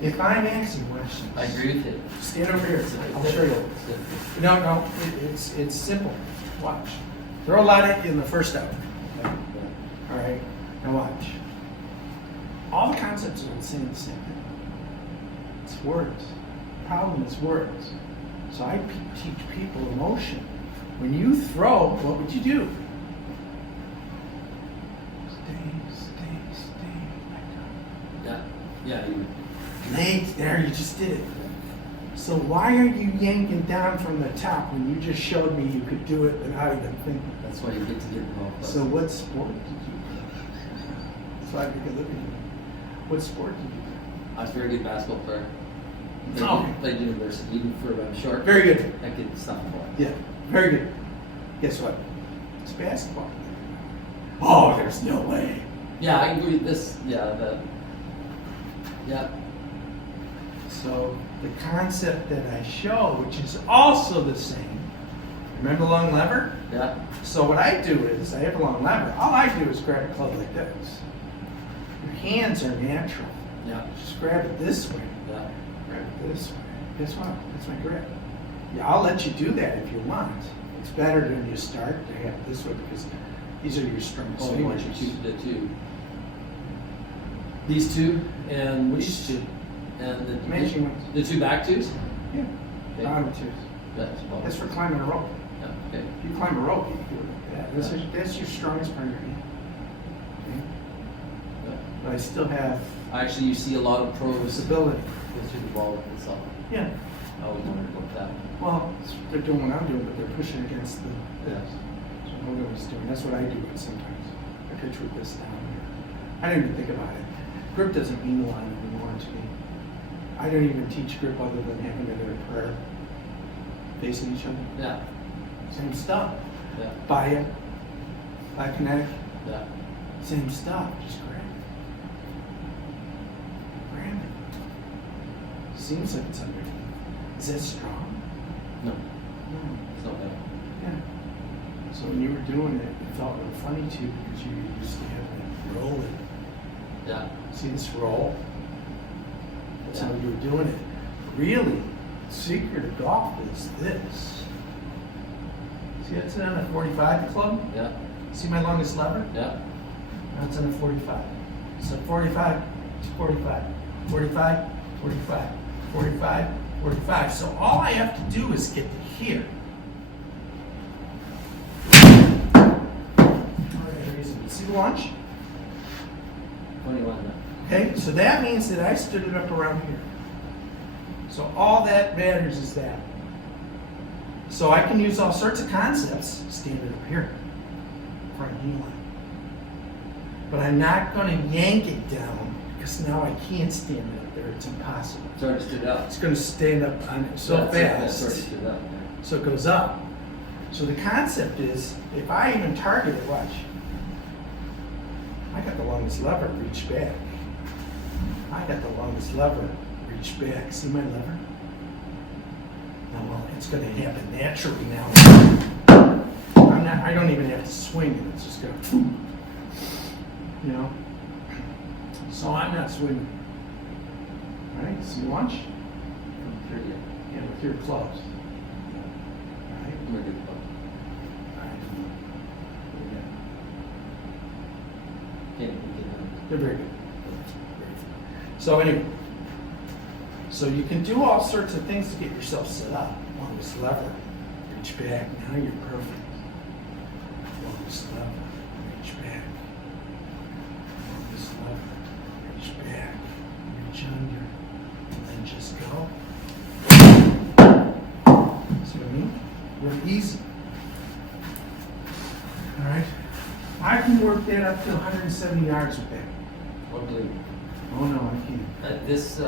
If I'm asking questions. I agree with you. Stand over here. I'll show you. No, it's simple. Watch. Throw a lot in the first out. Okay. All right. Now watch. All the concepts are saying the same thing. It's words. Problem is words. So I teach people emotion. When you throw, what would you do? Stay. Yeah. You. Nate, there, you just did it. So why are you yanking down from the top when you just showed me you could do it without even thinking? That's why you get to get involved. So what sport did you play? That's why I could look at you. What sport did you play? I was a very good basketball player. Okay. Played university, even for I'm short. Very good. I could stop the ball. Yeah, very good. Guess what? It's basketball. Oh, there's no way. Yeah, I agree with this. Yeah. So the concept that I show, which is also the same, remember the long lever? Yeah. So what I do is, I have a long lever. All I do is grab a club like this. Your hands are natural. Yeah. Just grab it this way. Yeah. Grab it this way. Guess what? That's my grip. Yeah, I'll let you do that if you want. It's better when you start to have it this way because these are your strongest Oh, you want fingers. you the two. These two and These two. And Matching ones. the two back twos? Yeah. Okay. Bottom twos. That's for climbing a rope. Yeah, okay. If you climb a rope, you can do it like that. That's your strongest part of your hand. Okay? Yeah. But I still have Actually, you see a lot of pros visibility. go through the ball with themselves. Yeah. I always wondered about that. Well, they're doing what I'm doing, but they're pushing against the Yeah. So nobody's doing. That's what I do it sometimes. I pitch with this down here. I don't even think about it. Grip doesn't mean a lot anymore to me. I don't even teach grip other than having it in a prayer facing each other. Yeah. Same stuff. Yeah. Buy it. Buy kinetic. Yeah. Same stuff. Just grab it. Grab it. Seems like it's underneath. Is that strong? No. No. It's not bad. Yeah. So when you were doing it, it felt real funny to you because you used to have that roll it. Yeah. See this roll? That's how Yeah. you were doing it. Really, the secret of golf is this. See, that's on a 45 club. Yeah. See my longest lever? Yeah. That's on a 45. So 45 to 45, 45, 45, 45, 45. So all I have to do is get to here. See the launch? 21. Okay, so that means that I stood it up around here. So all that matters is that. So I can use all sorts of concepts standing up here, front heel line. But I'm not going to yank it down because now I can't stand it up there. It's impossible. It's already stood up. It's going to stand up on it so That's fast. already stood up. So it goes up. So the concept is, if I even target it, watch. I got the longest lever, reach back. I got the longest lever, reach back. See my lever? Now, well, it's going to happen naturally now. I don't even have to swing it. It's just going to, you know? So I'm not swinging. All right, so you launch? Yeah, with your clubs. All right. I'm a good club. They're very good. So anyway, so you can do all sorts of things to get yourself set up. Longest lever, reach back. Now you're perfect. Longest lever, reach back. Longest lever, reach back. Reach under, and then just go. See what I mean? Real easy. All right. I can work that up to 170 yards with that. Ugly. Oh no, I can't. This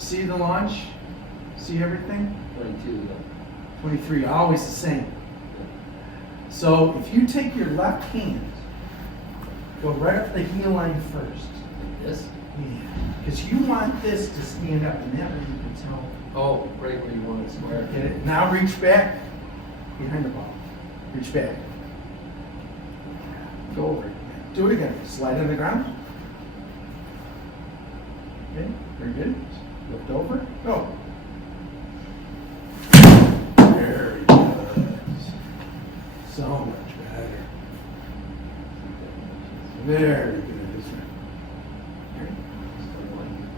See the launch? See everything? 22. 23, always the same. So if you take your left hand, go right up the heel line first. Like this? Yeah. Because you want this to stand up, and that way you can tell. Oh, right where you want it square. Get it? Now reach back behind the ball. Reach back. Go over it. Do it again. Slide on the ground. Okay, very good. Lift over, go. Very good. So much better. Very good, isn't it? Okay.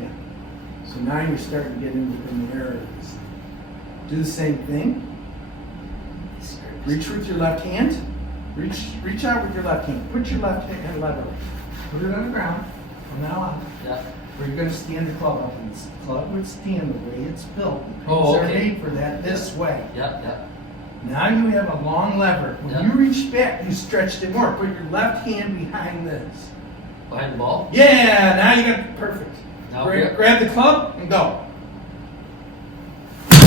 Yeah. So now you're starting to get in the areas. Do the same thing. Reach with your left hand. Reach out with your left hand. Put your left hand level. Put it on the ground from now on. Yeah. Where you're going to stand the club up. And this club would stand the way it's built. The Oh, pins are okay. made for that this way. Yeah, yeah. Now you have a long lever. When Yeah. you reach back, you stretched it more. Put your left hand behind this. Behind the ball? Yeah, now you got perfect. Now Grab the club and go. It's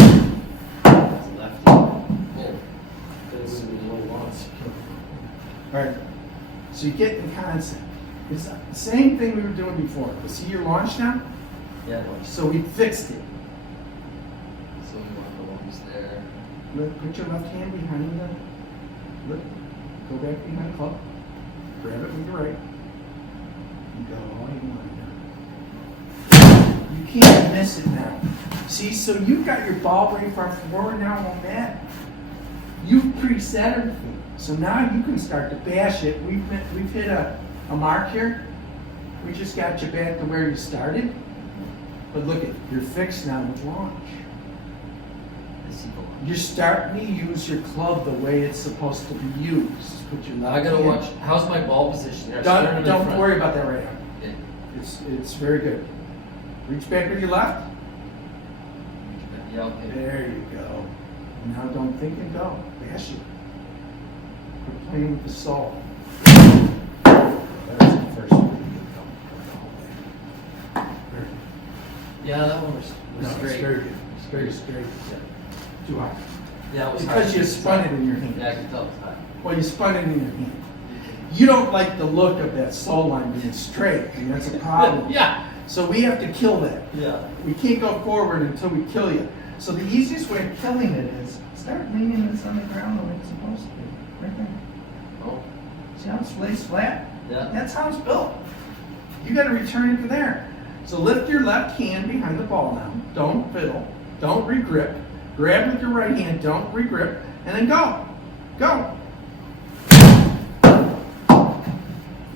lefty. Oh. This is what he wants. All right. So you get the concept. It's the same thing we were doing before. But see your launch now? Yeah, no. So we fixed it. So you want the ones there. Put your left hand behind the. Look. Go back behind the club. Grab it with your right. You go all you want. You can't miss it now. See, so you've got your ball very far forward now on that. You've preset everything. So now you can start to bash it. We've hit a mark here. We just got you back to where you started. But look at, you're fixed now with launch. I see the line. You're starting to use your club the way it's supposed to be used. Put your left I gotta hand- watch. How's my ball position there? Start in Don't front. worry about that right now. Okay. It's very good. Reach back with your left. Yeah, okay. There you go. Now don't think and go. Bash it. We're playing with the soul. That's the first one. Very good. Yeah, that one was No, it's straight. very good. It's very straight. Yeah. Too high. Yeah, it was Because hard. you spun it in your hand. Yeah, I can tell it's high. Well, you spun it in your hand. You don't like the look of that soul line being straight, and that's a problem. Yeah. So we have to kill that. Yeah. We can't go forward until we kill you. So the easiest way of killing it is start leaning this on the ground the way it's supposed to be. Right there. Oh. See how it lays flat? Yeah. That's how it's built. You got to return it to there. So lift your left hand behind the ball now. Don't fiddle. Don't regrip. Grab with your right hand. Don't regrip. And then go. Go.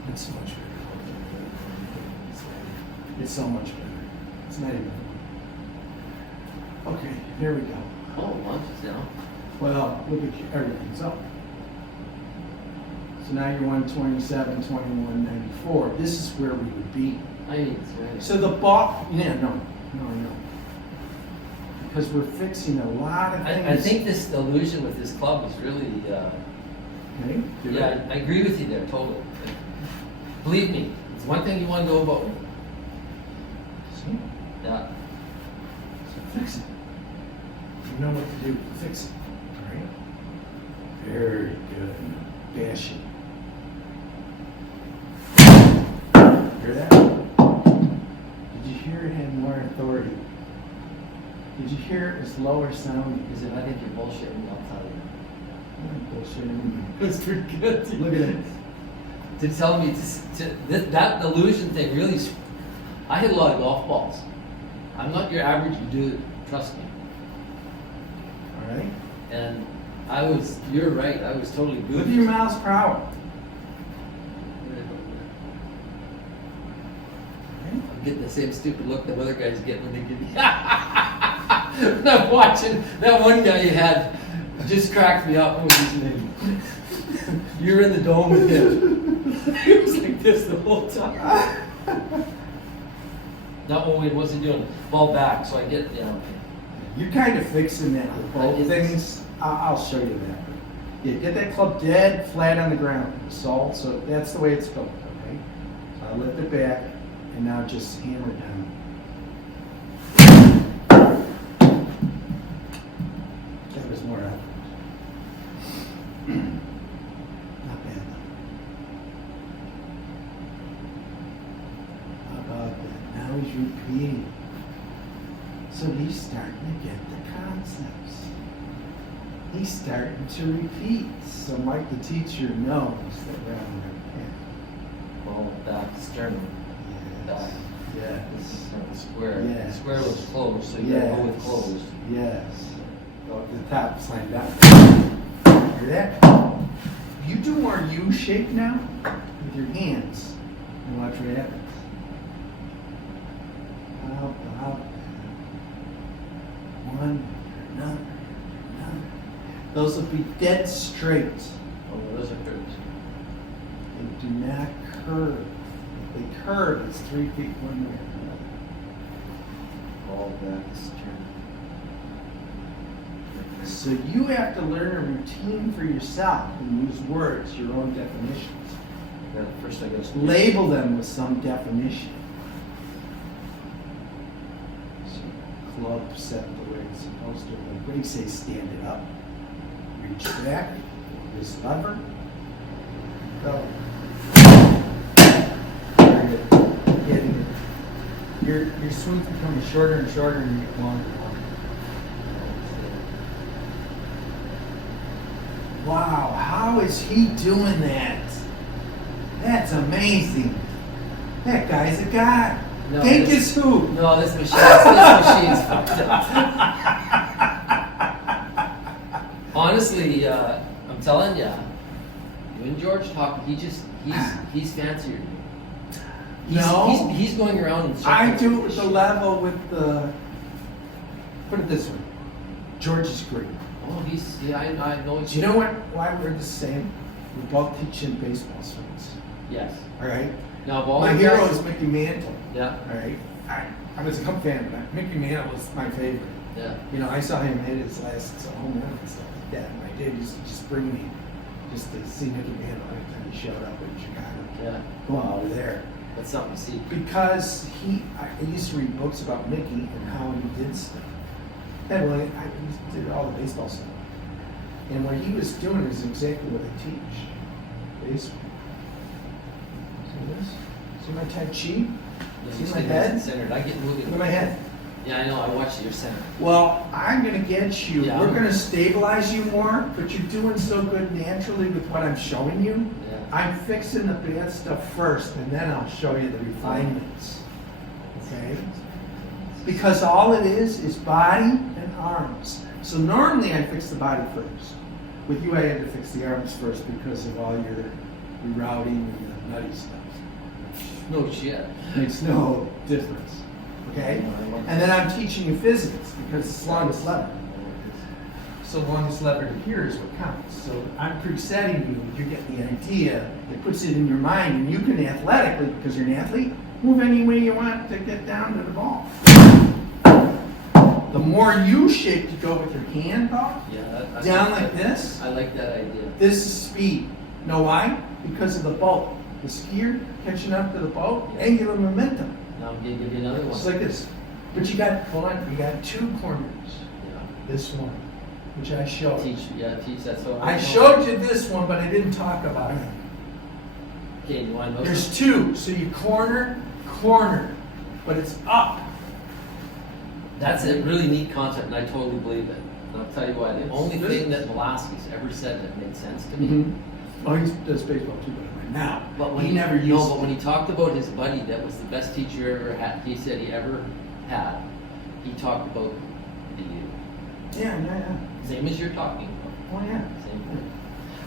It's so much better. It's so much better. It's not even. Okay, here we go. Oh, launch is down. Well, look at you. Everything's up. So now you're 127, 21, 94. This is where we would be. I need to swing. So the ball, no. Because we're fixing a lot of things. I think this illusion with this club is really, Okay, do yeah, it. I agree with you there, totally. Believe me, it's one thing you want to know about me. See? Yeah. So fix it. You know what to do. Fix it. All right? Very good. Bash it. Hear that? Did you hear it had more authority? Did you hear it was lower sounding? Because if I think you're bullshitting, I'll tell you. Bullshit. It's pretty good. Look at it. To tell me that illusion thing really, I hit a lot of golf balls. I'm not your average dude, trust me. All right? And you're right, I was totally good. Look at your miles per hour. I'm getting the same stupid look that other guys get when they give me. When I'm watching that one guy you had, just cracked me up. What was his name? You were in the dome with him. He was like this the whole time. That one, what was he doing? Ball back, so I get, yeah, okay. You're kind of fixing that with both things. I'll show you that. Yeah, get that club dead flat on the ground. So that's the way it's built, okay? So I lift it back, and now just hammer it down. That was more effort. Not bad though. How about that? Now he's repeating. So he's starting to get the concepts. He's starting to repeat. So Mike the teacher knows that we're on the path. Ball back, sternum. Yes. Yes. square. Yeah. The square was closed, so you gotta go with closed. Yes. Go up to the top, slide down. Hear that? You do more U shape now with your hands. And watch what happens. Up. One, another. Those will be dead straight. Oh, those are curves. They do not curve. If they curve, it's 3 feet one way or another. All that's turn. So you have to learn a routine for yourself and use words, your own definitions. First, I guess. Label them with some definition. So club set the way it's supposed to. Like we say, stand it up. Reach back. This lever. Go. Very good. Getting it. Your swing's becoming shorter and shorter and you get longer and longer. Wow, how is he doing that? That's amazing. That guy's a guy. No, Think this- is who? No, this machine's fucked up. Honestly, I'm telling ya, you and George talk. He's fancier. No. He's going around in circles. I do it with the level with the. Put it this way. George is great. Oh, I know. Do you know why we're the same? We're both teaching baseball swings. Yes. All right. Now, of all My the hero guys- is Mickey Mantle. Yeah. All right. I was a Cub fan, but Mickey Mantle was my favorite. Yeah. You know, I saw him hit his last home run and stuff like that. And my dad used to just bring me just to see Mickey Mantle every time he showed up in Chicago. Yeah. Go over there. That's something to see. Because I used to read books about Mickey and how he did stuff. And well, I did all the baseball stuff. And what he was doing is exactly what I teach. Baseball. See this? See my Tai Chi? Yeah, See you my stay nice head? and centered. I get moving. Look at my head. Yeah, I know. I watched your center. Well, I'm going to get you. Yeah. We're going to stabilize you more, but you're doing so good naturally with what I'm showing you. Yeah. I'm fixing the bad stuff first, and then I'll show you the refinements. Okay? Because all it is body and arms. So normally I fix the body first. With you, I had to fix the arms first because of all your rerouting and the nutty stuff. No shit. Makes no difference. Okay? And then I'm teaching you physics because it's longest lever. So longest lever to here is what counts. So I'm presetting you. You're getting the idea. It puts it in your mind, and you can athletically, because you're an athlete, move any way you want to get down to the ball. The more U-shaped you go with your hand, though, Yeah. down like this, I like that idea. this is speed. Know why? Because of the boat. The skier catching up to the boat, angular momentum. Now I'm gonna give you another one. It's like this. But you got two corners. Yeah. This one, which I showed. Teach that. So I showed you this one, but I didn't talk about it. Okay, you want to know? There's two. So you corner, but it's up. That's a really neat concept, and I totally believe it. And I'll tell you why. The only This- thing that Molaski's ever said that made sense to me. Mm-hmm. Oh, he does baseball too, by the way. Now, But when he never used. No, but when he talked about his buddy that was the best teacher he ever had, he said he ever had. He talked about the Yeah. same as you're talking about. Oh yeah. Same thing.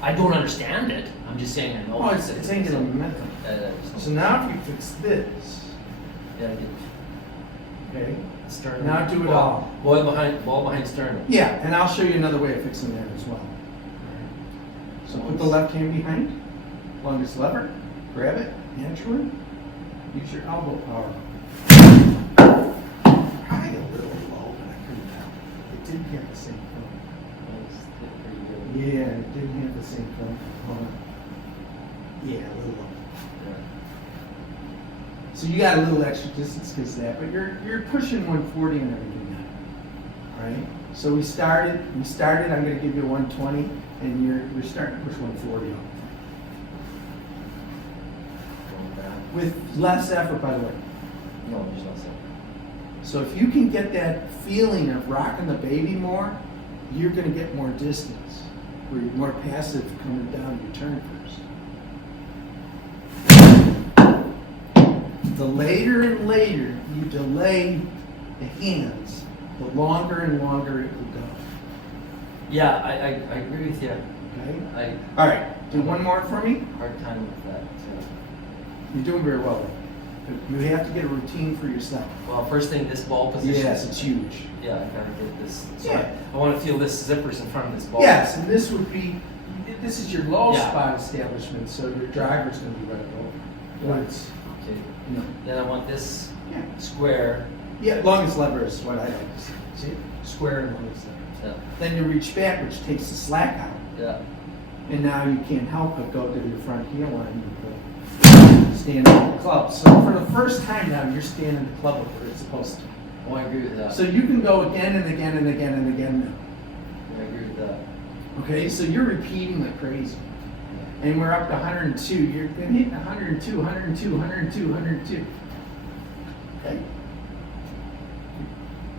I don't understand it. I'm just saying I know. Oh, it's angular momentum. So now if you fix this, Yeah, okay. sternum. Now do it all. Ball behind sternum. Yeah, and I'll show you another way of fixing that as well. So put the left hand behind, longest lever, grab it naturally, use your elbow power. Probably a little low, but I couldn't tell. It didn't have the same film. Yeah, it didn't have the same film. Hold on. Yeah, a little low. So you got a little extra distance because of that, but you're pushing 140 and everything now. All right? So we started, I'm going to give you 120, and you're starting to push 140 on. With less effort, by the way. No, there's no sense. So if you can get that feeling of rocking the baby more, you're going to get more distance, where you're more passive coming down your turn first. the later and later you delay the hands, the longer and longer it will go. Yeah, I agree with you. Okay? I All right, do one more for me. hard time with that. You're doing very well. You have to get a routine for yourself. Well, first thing, this ball position. Yes, it's huge. Yeah, I gotta get this. So Yeah. I want to feel this zippers in front of this ball. Yes, and this would be, this is your low Yeah. spot establishment, so your driver's going to be right over. But it's, Okay. you know, Then I want this yeah. square. Yeah, longest lever is what I like to see. See? Square and longest lever. Yeah. Then you reach back, which takes the slack out. Yeah. And now you can't help but go to your front heel line and go stand in the club. So for the first time now, you're standing the club up where it's supposed to. Oh, I agree with that. So you can go again and again and again and again now. I agree with that. Okay, so you're repeating like crazy. And we're up to 102. You're been hitting 102, 102, 102, 102. Okay?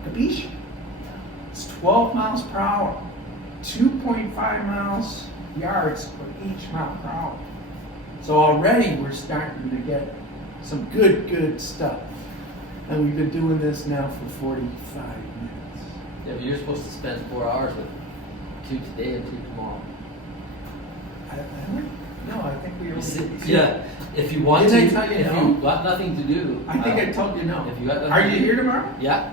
Capiche? It's 12 miles per hour. 2.5 miles yards for each mile per hour. So already we're starting to get some good stuff. And we've been doing this now for 45 minutes. Yeah, but you're supposed to spend 4 hours with 2 today and 2 tomorrow. No, I think we only. Yeah, if you want Didn't to, I tell you if no? you got nothing to do. I think I told you no. If you got nothing Are to you do- here tomorrow? Yeah,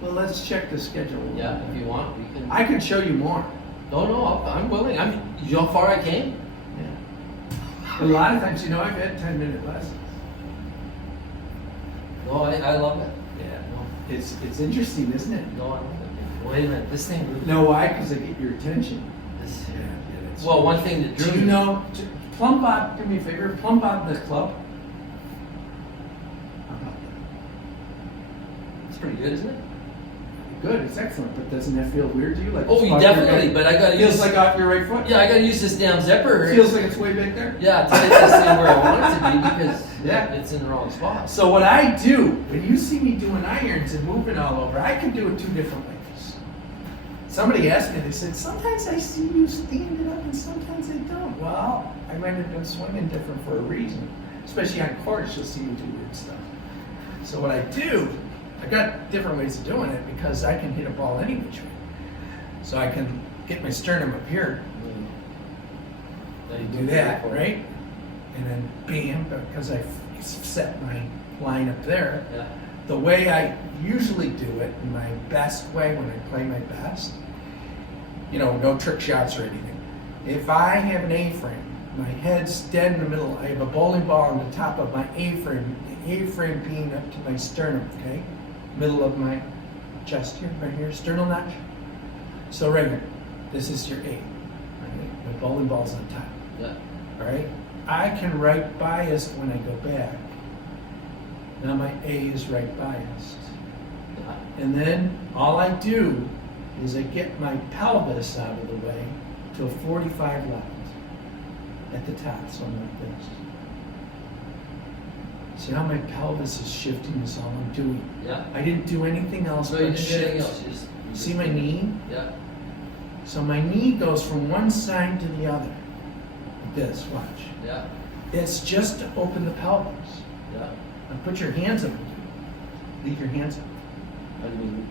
Well, let's check the schedule. yeah. If you want, we can. I can show you more. No, I'm willing. You know how far I came? Yeah. A lot of times, you know, I've had 10-minute lessons. No, I love it. Yeah. It's interesting, isn't it? No, I love it. Wait a minute, this thing. You know why? Because I get your attention. This, that's well, one thing that drew Do you me. know? Plumb Bob, do me a favor. Plumb Bob the club. How about that? It's pretty good, isn't it? Good. It's excellent. But doesn't that feel weird to you? Like Oh, it's you off your definitely. head? But I gotta Feels use. like off your right foot. Yeah, I gotta use this damn zipper. Feels like it's way back there. Yeah, to get this thing where I want it to be because Yeah. it's in the wrong spot. So what I do, when you see me doing irons and moving all over, I can do it 2 different ways. Somebody asked me, they said, sometimes I see you stand it up and sometimes I don't. Well, I might have been swinging different for a reason. Especially on courts, you'll see me do weird stuff. So what I do, I got different ways of doing it because I can hit a ball any which way. So I can get my sternum up here, do that, right? And then bam, because I set my line up there. Yeah. The way I usually do it, in my best way when I play my best, you know, no trick shots or anything. If I have an A-frame, my head's dead in the middle, I have a bowling ball on the top of my A-frame, the A-frame being up to my sternum, okay? Middle of my chest here, right here, sternal notch. So right here, this is your A, right? My bowling ball's on top, Yeah. all right? I can right bias when I go back. Now my A is right biased. Yeah. And then all I do is I get my pelvis out of the way to a 45 left at the top, so I'm like this. See how my pelvis is shifting is all I'm doing. Yeah. I didn't do anything else No, but you didn't do anything shift. else. You just See my knee? Yeah. So my knee goes from one side to the other. Like this, watch. Yeah. It's just to open the pelvis. Yeah. Now put your hands up. Leave your hands up. I mean,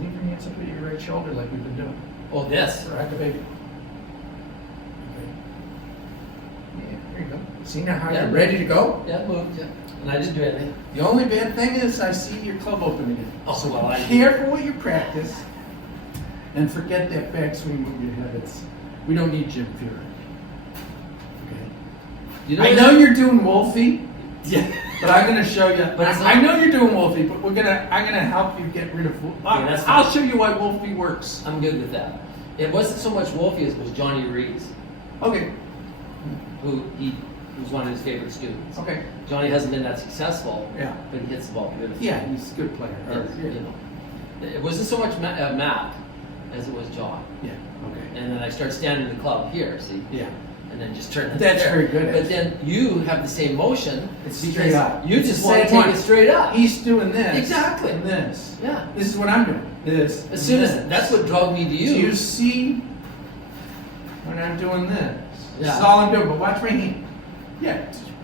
Leave your hands up at your right shoulder like we've been doing. oh, this. Rock a baby. Okay. Yeah, there you go. See now how Yeah. you're ready to go? Yeah, it moved. Yeah. And I didn't do anything. The only bad thing is I see your club open again. Oh, So well, I- be careful what you practice and forget that backswing with your head. We don't need Jim Furyk. Okay. You I know you're doing Wolfie, Yeah. but I'm gonna show you. But it's I not- know you're doing Wolfie, but I'm gonna help you get rid of Wolfie. Okay, that's I'll fine. show you why Wolfie works. I'm good with that. It wasn't so much Wolfie as it was Johnny Reeves, Okay. who was one of his favorite students. Okay. Johnny hasn't been that successful, Yeah. but he hits the ball beautifully. Yeah, he's a good player. You know, it wasn't so much Matt as it was John. Yeah. Okay. And then I started standing in the club here, see, Yeah. and then just turn it That's there. very good, But then you have the same motion. It's because straight up. You It's just the want to same take one. it straight up. He's doing this. Exactly. And this. Yeah. This is what I'm doing. This. As and soon as this. that's what drove me to Do you. you see when I'm doing this? This is Yeah. all I'm doing, but watch my hand. Yeah.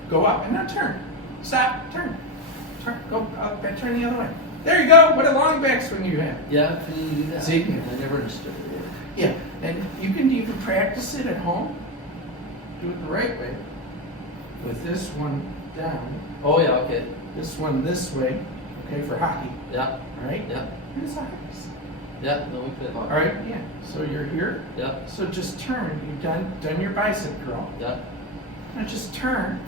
Go up and now turn. Stop. Turn. Go, turn the other way. There you go. What a long backswing you have. Yeah, can you do that? See? I never understood it. Yeah, and you can even practice it at home. Do it the right way. With this one down, Oh, yeah, okay. this one this way. Okay, for hockey. Yeah, All right. yeah, Here's hockey. yeah. No, we play All hockey. right. Yeah. So you're here. Yeah, So just turn. You've done your bicep curl. yeah. Now just turn.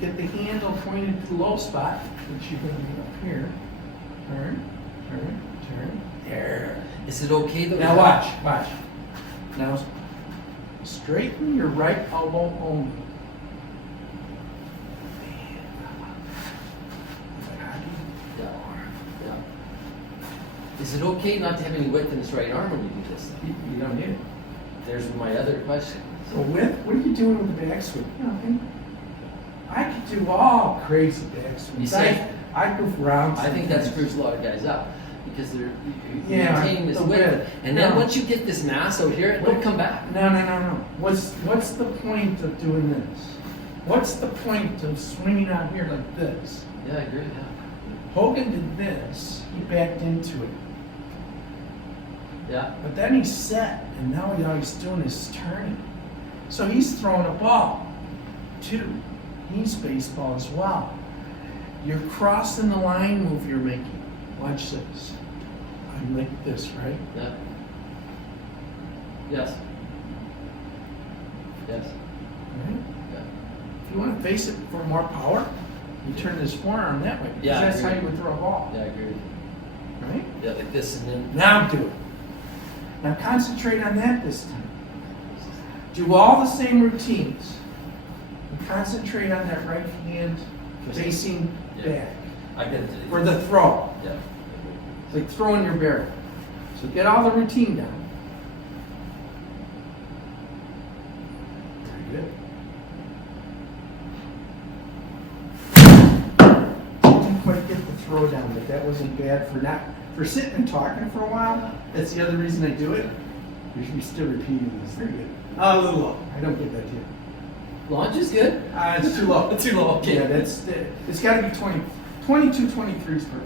Get the handle pointed to the low spot, which you're going to be up here. Turn, turn, turn. There. Is it okay though? Now watch. Now straighten your right elbow only. Is that hockey? Yeah, yeah. Is it okay not to have any width in his right arm when you do this? You don't need it. There's my other question. So what are you doing with the backswing? Nothing. I could do all crazy backswings. You see? I goof around. I think that sometimes. screws a lot of guys up because they're Yeah, maintaining this the width. width. And then No. once you get this mass out here, it'll come back. No. What's the point of doing this? What's the point of swinging out here like this? Yeah, I agree. Yeah. Hogan did this. He backed into it. Yeah. But then he set, and now all he's doing is turning. So he's throwing a ball, too. He's baseball as well. You're crossing the line move you're making. Watch this. I'm like this, right? Yeah. Yes. Yes. Right? Yeah. If you want to face it for more power, you turn this forearm that way. Because Yeah, I that's how agree. you would throw a ball. Yeah, I agree. Right? Yeah, like this and then. Now do it. Now concentrate on that this time. Do all the same routines. And concentrate on that right hand facing Yeah. back. I get it. For the throw. Yeah. It's like throwing your barrel. So get all the routine down. Very good. Didn't quite get the throw down, but that wasn't bad for sitting and talking for a while. That's the other reason I do it. You should be still repeating this. Very good. A little low. I don't give that to you. Launch is good. It's too low. Too low. Okay. Yeah, it's got to be 20. 22, 23 is perfect.